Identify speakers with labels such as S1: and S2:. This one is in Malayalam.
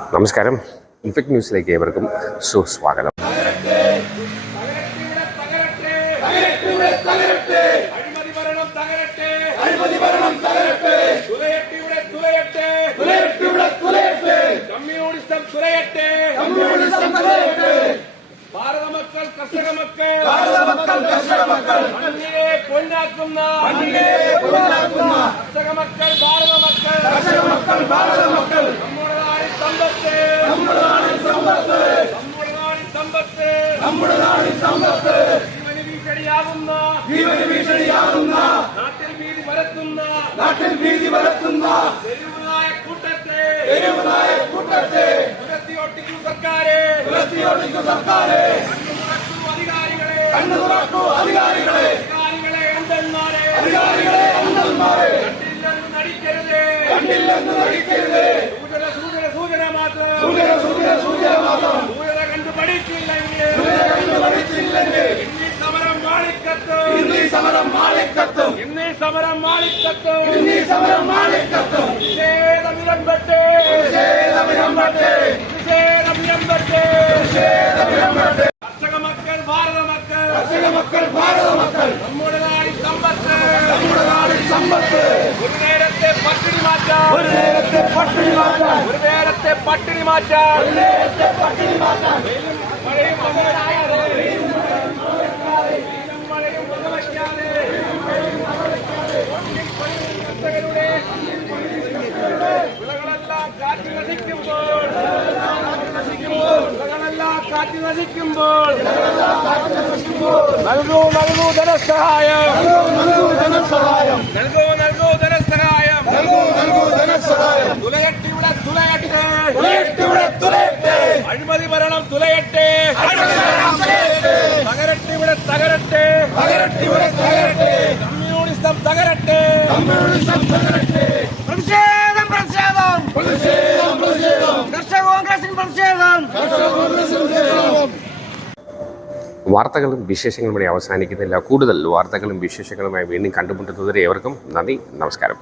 S1: നമസ്കാരം. ഇൻഫെക്ട് ന്യൂസിലേക്ക് ഏവർക്കും സുസ്വാഗതം.
S2: പൊന്നാക്കുന്ന കർഷക മക്കൾ ഭാരത മക്കൾ കർഷക മക്കൾ നമ്മുടെ നാടിൻ സമ്പത്ത് ജീവന് ഭീഷണിയാകുന്ന ജീവന് ഭീഷണിയാകുന്ന നാട്ടിൽ ഭീതി പരത്തുന്ന നാട്ടിൽ ഭീതി പരത്തുന്ന തെരുവുനായ കൂട്ടത്തെ തെരുവുനായ കൂട്ടത്തെ തുരത്തിയൊട്ടിക്കു സർക്കാരെ തുരത്തിയൊട്ടിക്കു സർക്കാരെ കണ്ണു അധികാരികളെ കണ്ണു തുറക്കൂ അധികാരികളെ അധികാരികളെ അന്തന്മാരെ അധികാരികളെ അന്തന്മാരെ കണ്ടില്ലെന്ന് നടിക്കരുത് കണ്ടില്ലെന്ന് നടിക്കരുത് സൂചന സൂചന സൂചന മാത്രം സൂചന സൂചന സൂചന മാത്രം படித்து இல்லைங்கள் இன்னி சமரம் மாலிக்கத்தும் இன்னி சமரம் மாலிக்கத்தும் இன்னி சமரம் மாலிக்கத்தும் சமரம் மாலிக்கத்தும் ഒരു നേരത്തെ പട്ടിണി മാറ്റാൻ. മഴയും വിളകളെല്ലാം കാറ്റ് നശിക്കുമ്പോൾ. വിളകളെല്ലാം കാറ്റ് നശിക്കുമ്പോൾ. നൽകൂ നൽകൂ ധനസഹായം. നൽകൂ ധനസഹായം നൽകൂ നൽകൂ ധനസഹായം നൽകൂ നൽകൂ ധനസഹായം തുലയട്ടിവിടെ തുലയട്ടെ തുലയട്ടിവിടെ തുലയട്ടെ അഴിമതി ഭരണം തുലയട്ടെ തകരട്ടിവിടെ തകരട്ടെ തകരട്ടെ
S3: പ്രതിഷേധം കർഷക പ്രതിഷേധം
S1: വാർത്തകളും വിശേഷങ്ങളും ഇവിടെ അവസാനിക്കുന്നില്ല. കൂടുതൽ വാർത്തകളും വിശേഷങ്ങളുമായി വീണ്ടും കണ്ടുമുട്ടുന്നതുവരെ ഏവർക്കും നന്ദി നമസ്കാരം.